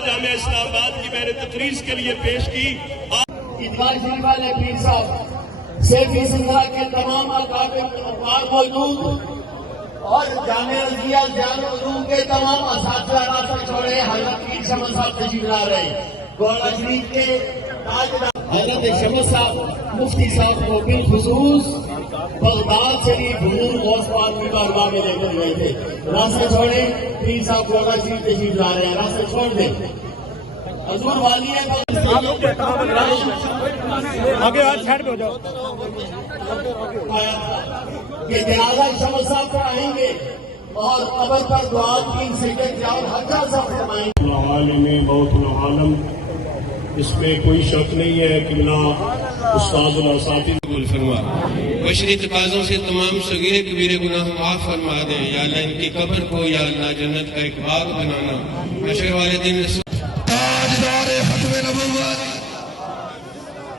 جامعہ اسلام آباد کی میں نے تقریر کے لیے پیش کی. اتوار شریف والے پیر صاحب سیفی سنگھا کے تمام اقوام موجود اور جامعہ رضیہ جان علوم کے تمام اساتذہ راستہ چھوڑے حضرت پیر شمس صاحب تشریف لا رہے ہیں. گوڑا شریف کے تاجدار حضرت شمس صاحب مفتی صاحب کو بالخصوص بغداد شریف حضور غوث پاک کی بارگاہ میں لے کر گئے تھے. راستہ چھوڑے پیر صاحب گوڑا شریف تشریف لا رہے ہیں. راستہ چھوڑ دیں. حضور والی ہے آگے آج سائڈ پہ ہو جاؤ کہ جنازہ شمس صاحب پر آئیں گے اور قبر پر دعا تین سجدے اور حجہ صاحب فرمائیں گے. عالم بہت عالم، اس میں کوئی شک نہیں ہے کہ بنا استاد الاساتذہ قبول فرما. بشری تقاضوں سے تمام صغیر کبیرے گناہ معاف فرما دیں. یا اللہ ان کی قبر کو یا اللہ جنت کا ایک باغ بنانا. حشر والے دن تاجدار ختم نبوت،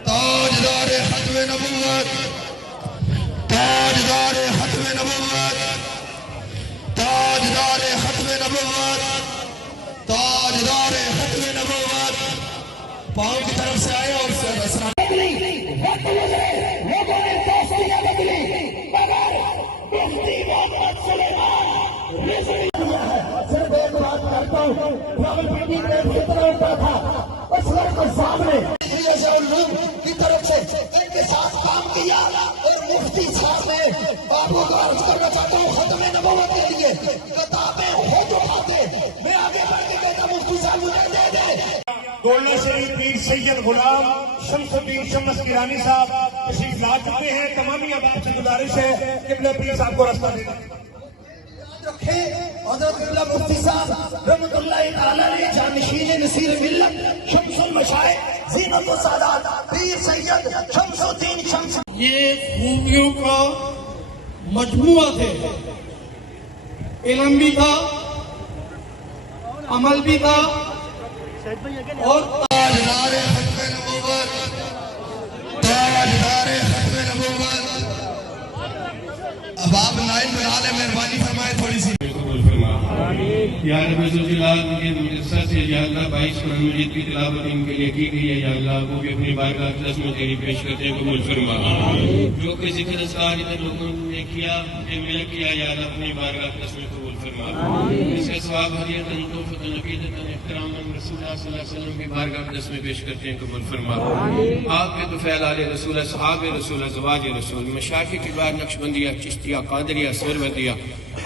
تاجدار ختم نبوت، تاجدار ختم نبوت، تاجدار ختم نبوت، تاجدار ختم نبوت. پاؤں کی طرف سے آئے اور لوگوں نے دوستیاں بدلی مگر مفتی محمد سلیمان صرف ایک بات کرتا ہوں. راولپنڈی میں فتنہ ہوتا تھا اس وقت سامنے کی طرف سے ان کے ساتھ کام کیا اور مفتی صاحب نے آپ کو عرض کرنا چاہتا ہوں ختم نبوت کے لیے کتابیں ہو چکا تھے. میں آگے بڑھ کے کہتا ہوں مفتی صاحب مجھے دے دیں. گولڈا شریف پیر سید غلام شمس الدین شمس گیلانی صاحب تشریف لا چکے ہیں. تمامی اب آپ سے گزارش ہے قبلہ پیر صاحب کو راستہ دینا. حضرت قبلہ مفتی صاحب رحمۃ اللہ تعالی علیہ جانشین نصیر ملت شمس المشائخ زینت السادات پیر سید شمس الدین شمس. یہ خوبیوں کا مجموعہ تھے. علم بھی تھا، عمل بھی تھا اور تاجدار ختم نبوت، تاجدار ختم نبوت. اب آپ نائب بنا لیں، مہربانی فرمائے تھوڑی سی. قبول فرما. یا رب ذوالجلال کے مدرسہ سے یا اللہ 22 قرآن مجید کی تلاوت ان کے لیے کی گئی ہے. یا اللہ وہ بھی اپنی بارگاہ اقدس میں تیری پیش کرتے ہیں. قبول فرما. جو کہ ذکر اذکار ادھر لوگوں نے کیا مل کیا یا اللہ اپنی بارگاہ اقدس میں قبول فرما. اس کا ثواب حدیۃ توفۃ عقیدۃ احترام رسول اللہ صلی اللہ علیہ وسلم کی بارگاہ اقدس میں پیش کرتے ہیں. قبول فرما. آپ کے طفیل آل رسول، اصحاب رسول، ازواج رسول، مشائخ کبار، نقشبندیہ، چشتیہ، قادریہ، سہروردیہ،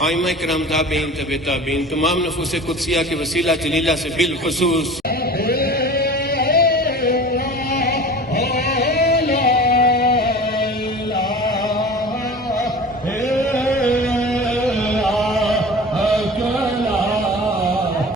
ائمہ کرام، تابعین، تبع تابعین، تمام نفوس قدسیہ کے وسیلہ جلیلہ سے بالخصوص